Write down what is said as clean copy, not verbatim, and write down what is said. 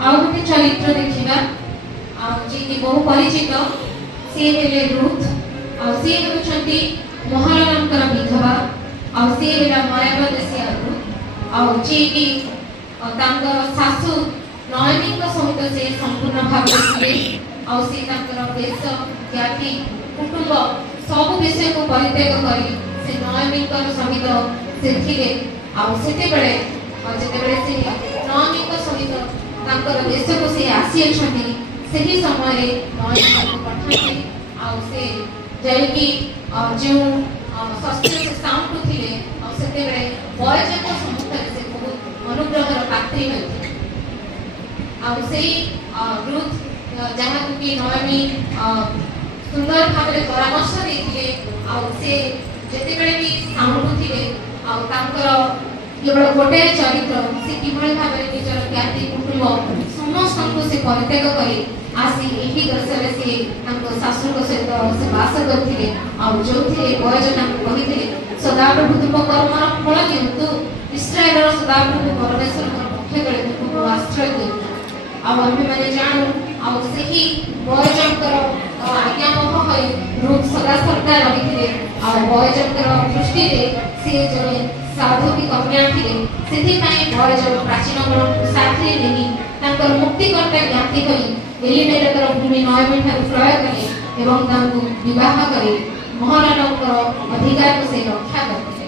आउ गोटे चरित्र देखिबा जे बहु परिचित से हेले रुथ आ से होचंती महाराणांकर विधवा आ से हेला मायाबती रुथ आ जे कि तांकर सासू नयनीक सहित से संपूर्ण भाव थे आ से तांकर देश जाति कुटुंब सब विषय को परित्याग करी से नयनीक सहित से थिले आ सेते बेले जेते बेले से नयनीक सहित तांकर देश को से आसी अछंती सही समय नयनीक को पठाते आ से जैकी जो शस्त्र से साउंड थिले आ सेते बेले बयजक समुद्र से बहुत अनुग्रहर पात्री होती आ से रुथ जहाँ कि नयनी सुंदर भाव में परामर्श देते आ से जेते बेले भी साउंड थिले आ तांकर केवल गोटे चरित्र से किभଳି भाବରେ ନିଜର ଜ୍ଞାତି କୁଟୁମ୍ବ ସମସ୍ତଙ୍କୁ ସେ ପରିତ୍ୟାଗ କରି आसी एही दशरे से हमको शास्त्र सहित से बास करथिले आ जोथिले बयजना कहिथिले सदाप्रभु तुम कर्मर फल दियंतु इस्राएलर सदाप्रभु परमेश्वर पक्ष गले तुमको आश्रय दियंतु आ आम्हे माने जानू आ सेही बयजनकर आज्ञावह होई रूप सदा सरकार रहिथिले आ बयजनकर दृष्टि रे से जने साधु की कन्या थिले सेथि पई बयजन प्राचीन मन साथी नेही तांकर मुक्तिकर्ता ज्ञाति होई एलिमेलेकर भूमि नयमी ठार प्रयोग कले एवं तांको विवाह करे महाराणांकर अधिकार को से रक्षा करते।